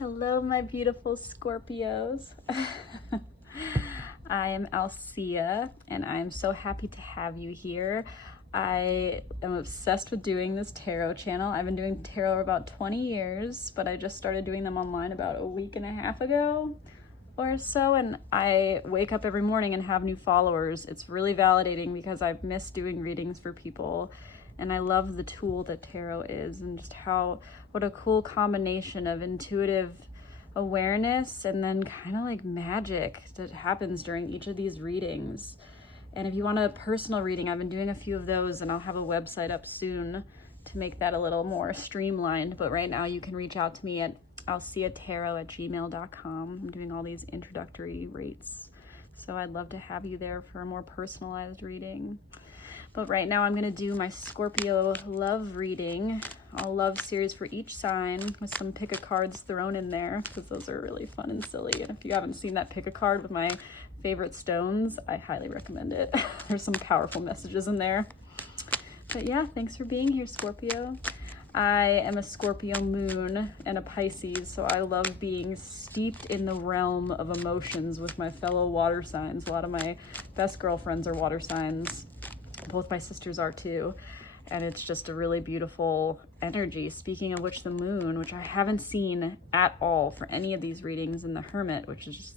Hello, my beautiful Scorpios. I am Alsea, and I'm so happy to have you here. I am obsessed with doing this tarot channel. I've been doing tarot about 20 years, but I just started doing them online about a week and a half ago or so, and I wake up every morning and have new followers. It's really validating because I've missed doing readings for people, and I love the tool that tarot is and just what a cool combination of intuitive awareness and then kind of like magic that happens during each of these readings. And if you want a personal reading, I've been doing a few of those, and I'll have a website up soon to make that a little more streamlined. But right now you can reach out to me at alseatarot@gmail.com. I'm doing all these introductory rates, so I'd love to have you there for a more personalized reading. But right now I'm going to do my Scorpio love reading, a love series for each sign with some pick a cards thrown in there because those are really fun and silly. And if you haven't seen that pick a card with my favorite stones, I highly recommend it. There's some powerful messages in there. But yeah, thanks for being here, Scorpio. I am a Scorpio moon and a Pisces, so I love being steeped in the realm of emotions with my fellow water signs. A lot of my best girlfriends are water signs. Both my sisters are too, and it's just a really beautiful energy. Speaking of which, the moon, which I haven't seen at all for any of these readings, and the Hermit, which is just,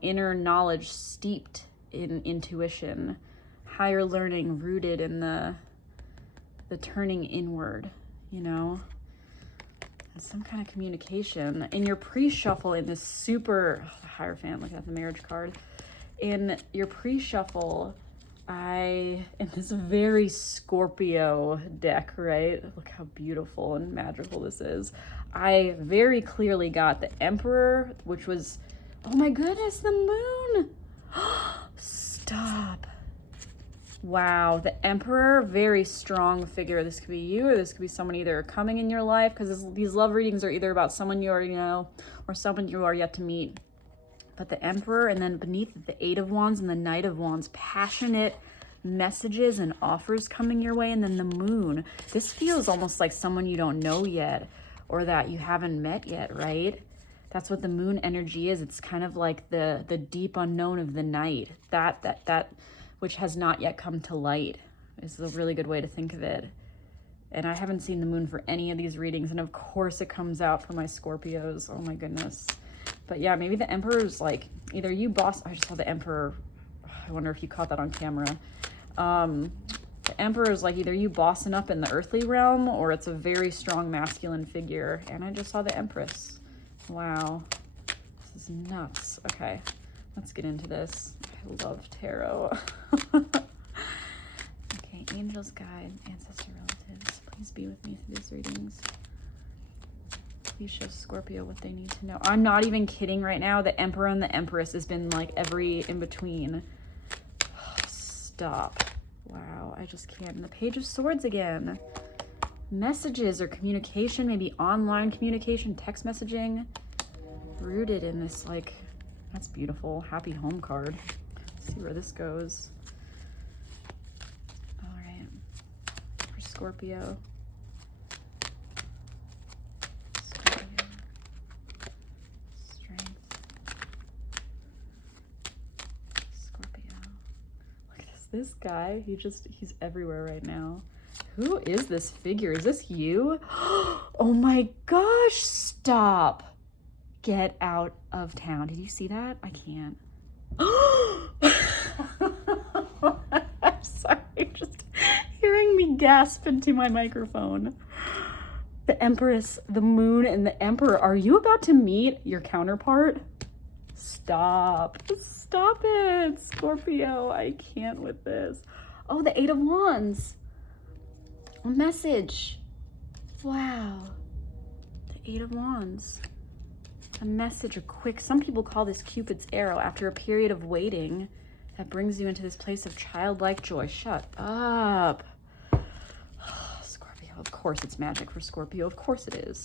inner knowledge steeped in intuition, higher learning rooted in the turning inward, and some kind of communication. In your pre-shuffle, in this super Hierophant, look at the marriage card, in your pre-shuffle, in this very Scorpio deck, right? Look how beautiful and magical this is. I very clearly got the Emperor, which was, oh my goodness, the moon. Stop. Wow, the Emperor, very strong figure. This could be you, or this could be someone either coming in your life, because these love readings are either about someone you already know or someone you are yet to meet. But the Emperor, and then beneath it, the Eight of Wands and the Knight of Wands, passionate messages and offers coming your way. And then the Moon. This feels almost like someone you don't know yet, or that you haven't met yet, right? That's what the Moon energy is. It's kind of like the deep unknown of the night, that which has not yet come to light, is a really good way to think of it. And I haven't seen the Moon for any of these readings, and of course it comes out for my Scorpios. Oh my goodness. But yeah, maybe the Emperor's like, either you boss, I just saw the Emperor, I wonder if you caught that on camera. The Emperor is like either you bossing up in the earthly realm, or it's a very strong masculine figure. And I just saw the Empress. Wow, this is nuts. Okay, let's get into this. I love tarot. Okay, angels, guide, ancestor, relatives, please be with me through these readings. Please show Scorpio what they need to know. I'm not even kidding right now. The Emperor and the Empress has been like every in between. Stop. Wow, I just can't. And the Page of Swords again. Messages or communication, maybe online communication, text messaging, rooted in this, like, that's beautiful. Happy home card. Let's see where this goes. All right, for Scorpio. This guy, he's everywhere right now. Who is this figure? Is this you? Oh my gosh, stop. Get out of town. Did you see that? I can't. I'm sorry, just hearing me gasp into my microphone. The Empress, the Moon, and the Emperor. Are you about to meet your counterpart? Stop. Stop it, Scorpio. I can't with this. Oh, the Eight of Wands. A message. Wow. The Eight of Wands. A message, a quick, some people call this Cupid's arrow. After a period of waiting, that brings you into this place of childlike joy. Shut up. Scorpio, of course it's magic for Scorpio. Of course it is.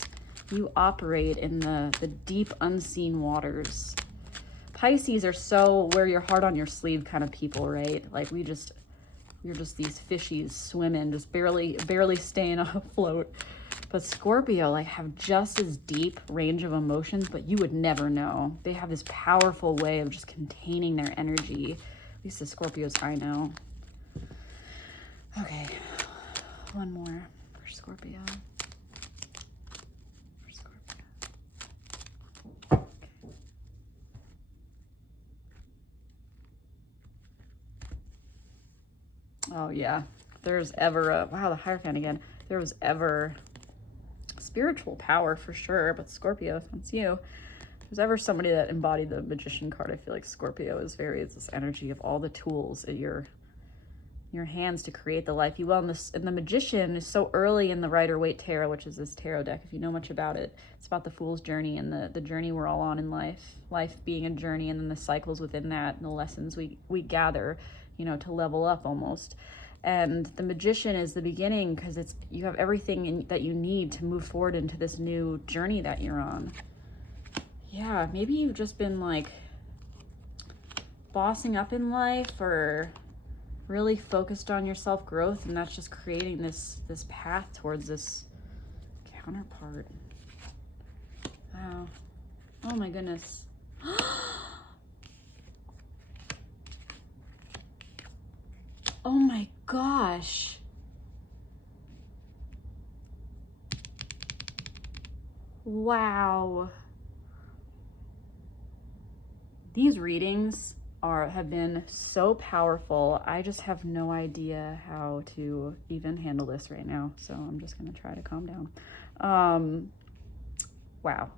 You operate in the deep, unseen waters. Pisces are so wear your heart on your sleeve kind of people, right? Like you're just these fishies swimming, just barely staying afloat. But Scorpio, like, have just as deep range of emotions, but you would never know. They have this powerful way of just containing their energy. At least the Scorpios I know. Okay, one more for Scorpio. Oh yeah, if there's ever a, wow, the Hierophant again. If there was ever spiritual power for sure, but Scorpio, if that's you, if there's ever somebody that embodied the Magician card, I feel like Scorpio is it's this energy of all the tools at your hands to create the life you will. And the Magician is so early in the Rider-Waite Tarot, which is this tarot deck. If you know much about it, it's about the Fool's Journey and the journey we're all on in life. Life being a journey, and then the cycles within that and the lessons we gather, you know, to level up almost. And the Magician is the beginning because you have everything that you need to move forward into this new journey that you're on. Yeah, maybe you've just been like bossing up in life or really focused on your self-growth, and that's just creating this path towards this counterpart. Wow. Oh my goodness. Oh my gosh. Wow. These readings have been so powerful. I just have no idea how to even handle this right now. So I'm just gonna try to calm down. Wow.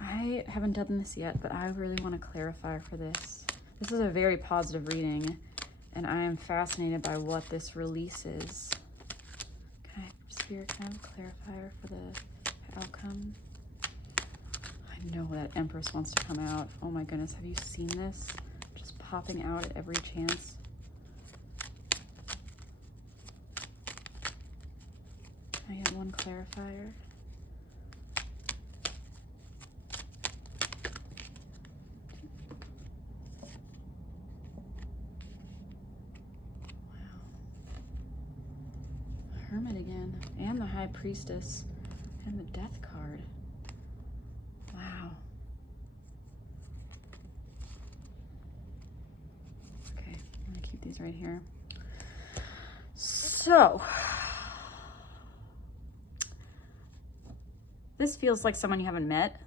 I haven't done this yet, but I really want to clarify for this. This is a very positive reading, and I am fascinated by what this releases. Okay, Spirit, can I have a clarifier for the outcome? I know that Empress wants to come out. Oh my goodness, have you seen this? Just popping out at every chance. Can I get one clarifier? Hermit again, and the High Priestess, and the Death card. Wow. Okay, I'm gonna keep these right here. So, this feels like someone you haven't met.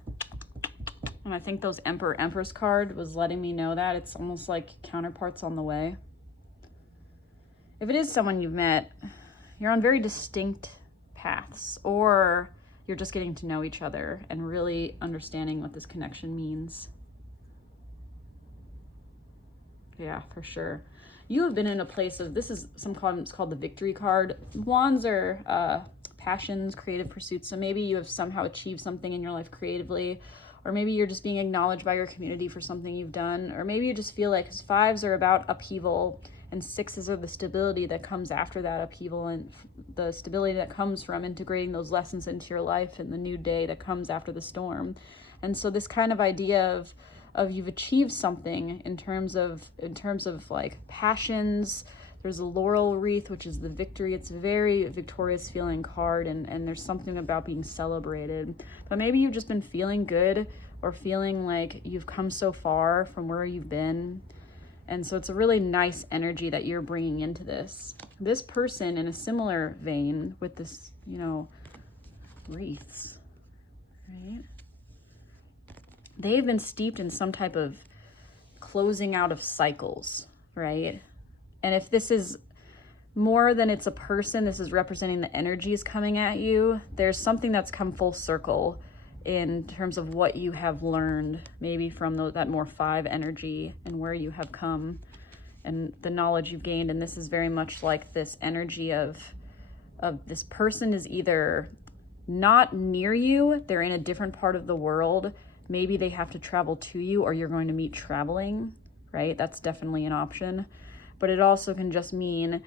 And I think those Emperor Empress card was letting me know that. It's almost like counterparts on the way. If it is someone you've met, you're on very distinct paths, or you're just getting to know each other and really understanding what this connection means. Yeah, for sure. You have been in a place of, this is sometimes called the Victory card. Wands are passions, creative pursuits. So maybe you have somehow achieved something in your life creatively, or maybe you're just being acknowledged by your community for something you've done, or maybe you just feel like, because fives are about upheaval, and sixes are the stability that comes after that upheaval, and the stability that comes from integrating those lessons into your life, and the new day that comes after the storm. And so this kind of idea of you've achieved something in terms of like passions. There's a laurel wreath, which is the victory. It's a very victorious feeling card, and there's something about being celebrated. But maybe you've just been feeling good, or feeling like you've come so far from where you've been. And so it's a really nice energy that you're bringing into this. This person, in a similar vein with this, you know, wreaths, right? They've been steeped in some type of closing out of cycles, right? And if this is more than it's a person, this is representing the energies coming at you. There's something that's come full circle in terms of what you have learned, maybe from that more five energy, and where you have come and the knowledge you've gained. And this is very much like this energy of this person is either not near you, they're in a different part of the world. Maybe they have to travel to you, or you're going to meet traveling, right? That's definitely an option. But it also can just mean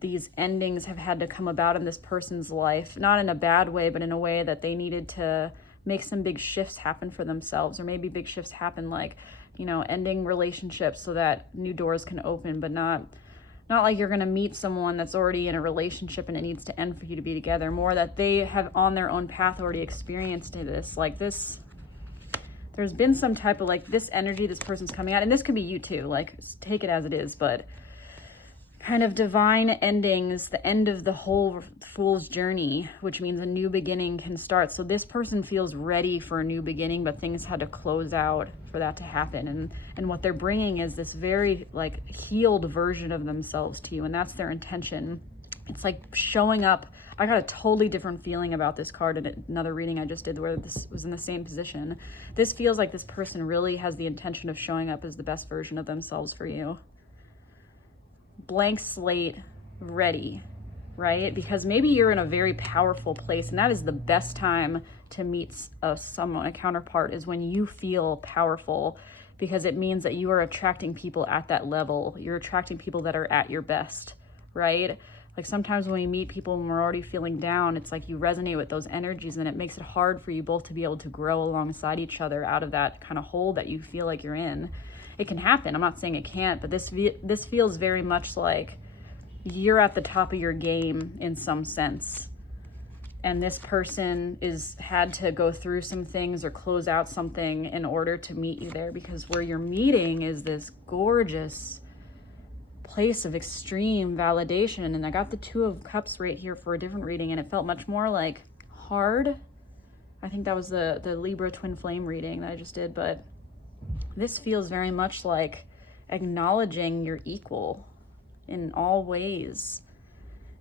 these endings have had to come about in this person's life, not in a bad way, but in a way that they needed to make some big shifts happen for themselves, or maybe big shifts happen like, you know, ending relationships so that new doors can open, but not not like you're going to meet someone that's already in a relationship and it needs to end for you to be together. More that they have on their own path already experienced this. Like this, there's been some type of like this energy this person's coming out. And this could be you too. Like take it as it is. But kind of divine endings, the end of the whole fool's journey, which means a new beginning can start. So this person feels ready for a new beginning, but things had to close out for that to happen. And what they're bringing is this very like healed version of themselves to you, and that's their intention. It's like showing up. I got a totally different feeling about this card in another reading I just did where this was in the same position. This feels like this person really has the intention of showing up as the best version of themselves for you. Blank slate, ready, right? Because maybe you're in a very powerful place, and that is the best time to meet a counterpart, is when you feel powerful, because it means that you are attracting people at that level. You're attracting people that are at your best, right? Like sometimes when we meet people when we're already feeling down, it's like you resonate with those energies, and it makes it hard for you both to be able to grow alongside each other out of that kind of hole that you feel like you're in. It can happen. I'm not saying it can't, but this feels very much like you're at the top of your game in some sense. And this person had to go through some things or close out something in order to meet you there, because where you're meeting is this gorgeous place of extreme validation. And I got the Two of Cups right here for a different reading, and it felt much more like hard. I think that was the Libra Twin Flame reading that I just did, but this feels very much like acknowledging your equal in all ways.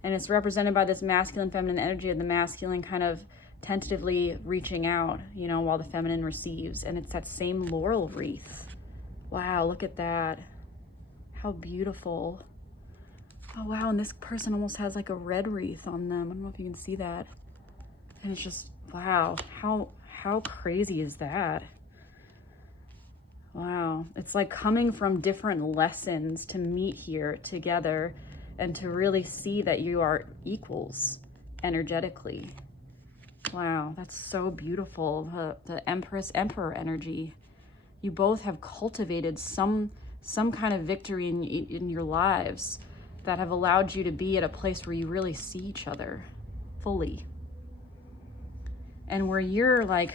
And it's represented by this masculine, feminine energy of the masculine kind of tentatively reaching out, you know, while the feminine receives. And it's that same laurel wreath. Wow, look at that. How beautiful. Oh, wow, and this person almost has like a red wreath on them. I don't know if you can see that. And it's just, wow, how crazy is that? Wow, it's like coming from different lessons to meet here together and to really see that you are equals energetically. Wow, that's so beautiful. The Empress Emperor energy. You both have cultivated some kind of victory in your lives that have allowed you to be at a place where you really see each other fully. And where you're like,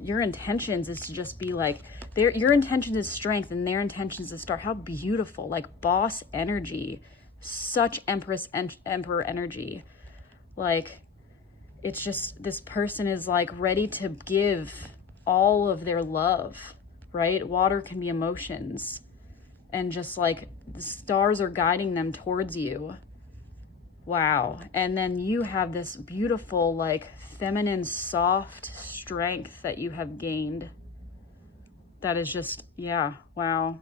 your intentions is to just be like, your intention is strength and their intentions is start. How beautiful, like boss energy, such Empress Emperor energy. Like, it's just, this person is like ready to give all of their love, right? Water can be emotions, and just like the stars are guiding them towards you. Wow. And then you have this beautiful, like feminine, soft strength that you have gained. That is just, yeah, wow.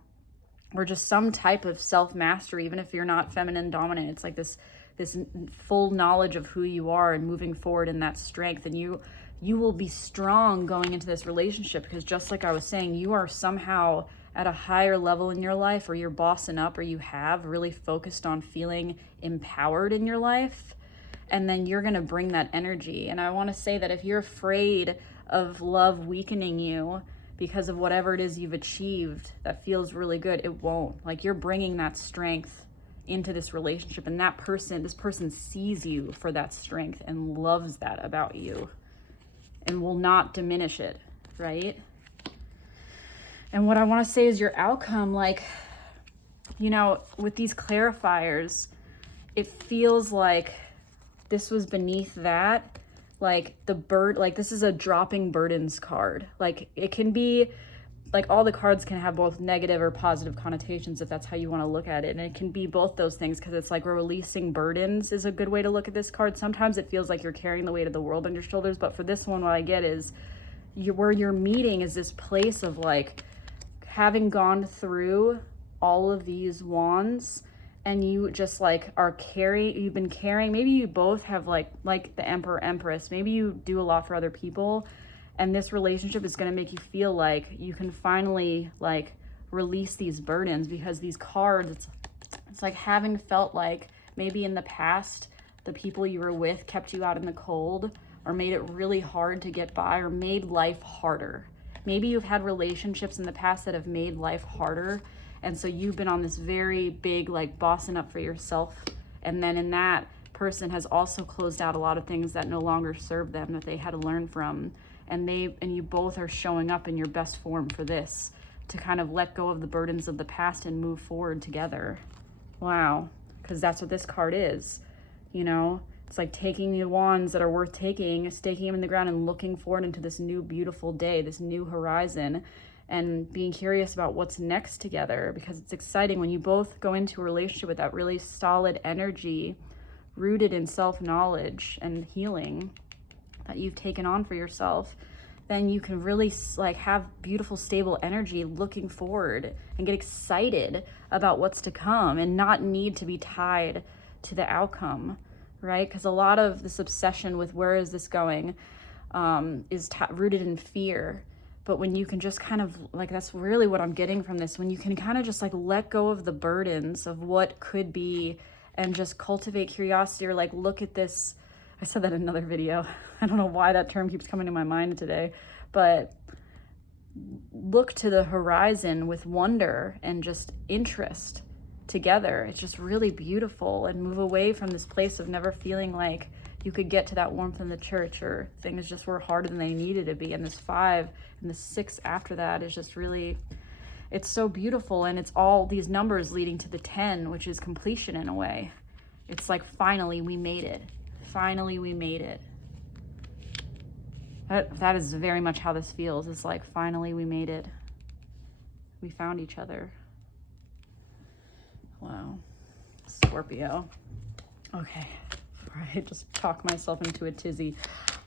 Or just some type of self-mastery, even if you're not feminine dominant. It's like this full knowledge of who you are and moving forward in that strength. And you will be strong going into this relationship, because just like I was saying, you are somehow at a higher level in your life, or you're bossing up, or you have really focused on feeling empowered in your life. And then you're going to bring that energy. And I want to say that if you're afraid of love weakening you because of whatever it is you've achieved that feels really good, it won't. Like, you're bringing that strength into this relationship, and this person sees you for that strength and loves that about you and will not diminish it, right? And what I want to say is your outcome, like, you know, with these clarifiers, it feels like this was beneath that. Like this is a dropping burdens card. Like, it can be, like, all the cards can have both negative or positive connotations if that's how you want to look at it. And it can be both those things, because it's like releasing burdens is a good way to look at this card. Sometimes it feels like you're carrying the weight of the world on your shoulders, but for this one, what I get is where you're meeting is this place of like having gone through all of these wands, and you just like you've been carrying, maybe you both have like the Emperor Empress, maybe you do a lot for other people, and this relationship is going to make you feel like you can finally like release these burdens, because these cards, it's like having felt like maybe in the past the people you were with kept you out in the cold, or made it really hard to get by, or made life harder. Maybe you've had relationships in the past that have made life harder, And so you've been on this very big, like, bossing up for yourself. And then in that, person has also closed out a lot of things that no longer serve them, that they had to learn from. And you both are showing up in your best form for this, to kind of let go of the burdens of the past and move forward together. Wow. Because that's what this card is, you know? It's like taking the wands that are worth taking, staking them in the ground and looking forward into this new beautiful day, this new horizon, and being curious about what's next together, because it's exciting when you both go into a relationship with that really solid energy, rooted in self-knowledge and healing that you've taken on for yourself. Then you can really like have beautiful, stable energy looking forward and get excited about what's to come and not need to be tied to the outcome, right? Because a lot of this obsession with where is this going is rooted in fear. But when you can just kind of like, that's really what I'm getting from this, when you can kind of just like let go of the burdens of what could be and just cultivate curiosity, or like look at this. I said that in another video. I don't know why that term keeps coming to my mind today, but look to the horizon with wonder and just interest together. It's just really beautiful, and move away from this place of never feeling like you could get to that warmth in the church, or things just were harder than they needed to be. And this 5 and the 6 after that is just really, it's so beautiful. And it's all these numbers leading to the 10, which is completion in a way. It's like, finally we made it. Finally we made it. That is very much how this feels. It's like, finally we made it. We found each other. Wow. Scorpio. Okay. Before I just talk myself into a tizzy,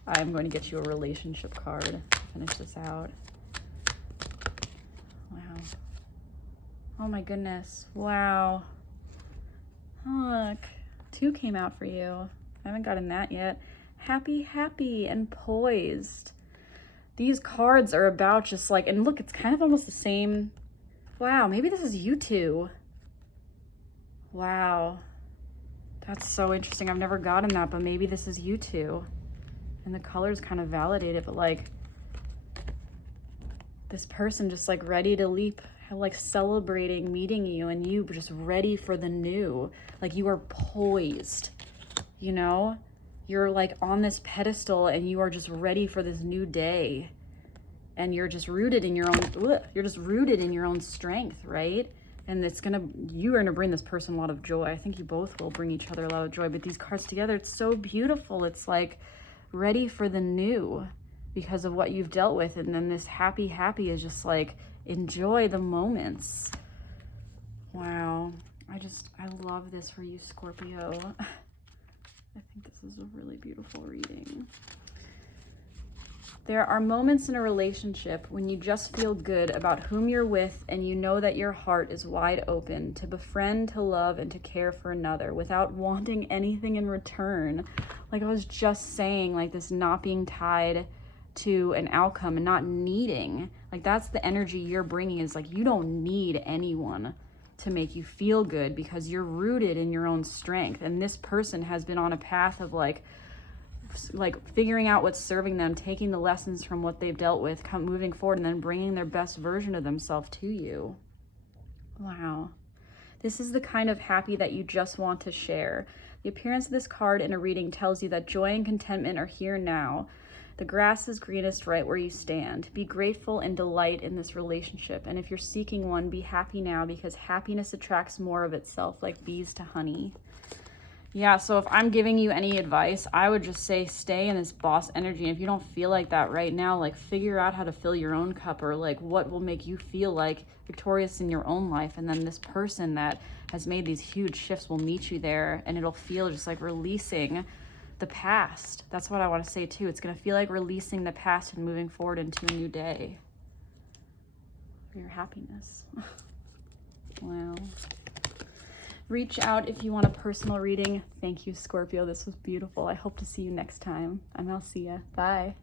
I'm going to get you a relationship card to finish this out. Wow. Oh my goodness. Wow. Look. 2 came out for you. I haven't gotten that yet. Happy, happy, and poised. These cards are about just like, and look, it's kind of almost the same. Wow, maybe this is you two. Wow. That's so interesting. I've never gotten that, but maybe this is you two. And the colors kind of validate it, but like this person just like ready to leap, like celebrating meeting you, and you just ready for the new. Like you are poised, you know? You're like on this pedestal and you are just ready for this new day. And you're just rooted in your own, strength, right? And you are gonna bring this person a lot of joy. I think you both will bring each other a lot of joy, but these cards together, it's so beautiful. It's like ready for the new because of what you've dealt with. And then this happy, happy is just like, enjoy the moments. Wow. I love this for you, Scorpio. I think this is a really beautiful reading. There are moments in a relationship when you just feel good about whom you're with, and you know that your heart is wide open to befriend, to love, and to care for another without wanting anything in return. Like I was just saying, like this not being tied to an outcome and not needing, like that's the energy you're bringing, is like you don't need anyone to make you feel good because you're rooted in your own strength. And this person has been on a path of like figuring out what's serving them, taking the lessons from what they've dealt with, moving forward, and then bringing their best version of themselves to you. Wow. This is the kind of happy that you just want to share. The appearance of this card in a reading tells you that joy and contentment are here now. The grass is greenest right where you stand. Be grateful and delight in this relationship. And if you're seeking one, be happy now, because happiness attracts more of itself, like bees to honey. Yeah, so if I'm giving you any advice, I would just say stay in this boss energy. And if you don't feel like that right now, like figure out how to fill your own cup, or like what will make you feel like victorious in your own life. And then this person that has made these huge shifts will meet you there, and it'll feel just like releasing the past. That's what I want to say too. It's going to feel like releasing the past and moving forward into a new day for your happiness. Wow. Reach out if you want a personal reading. Thank you, Scorpio. This was beautiful. I hope to see you next time. I'm Alsea. Bye.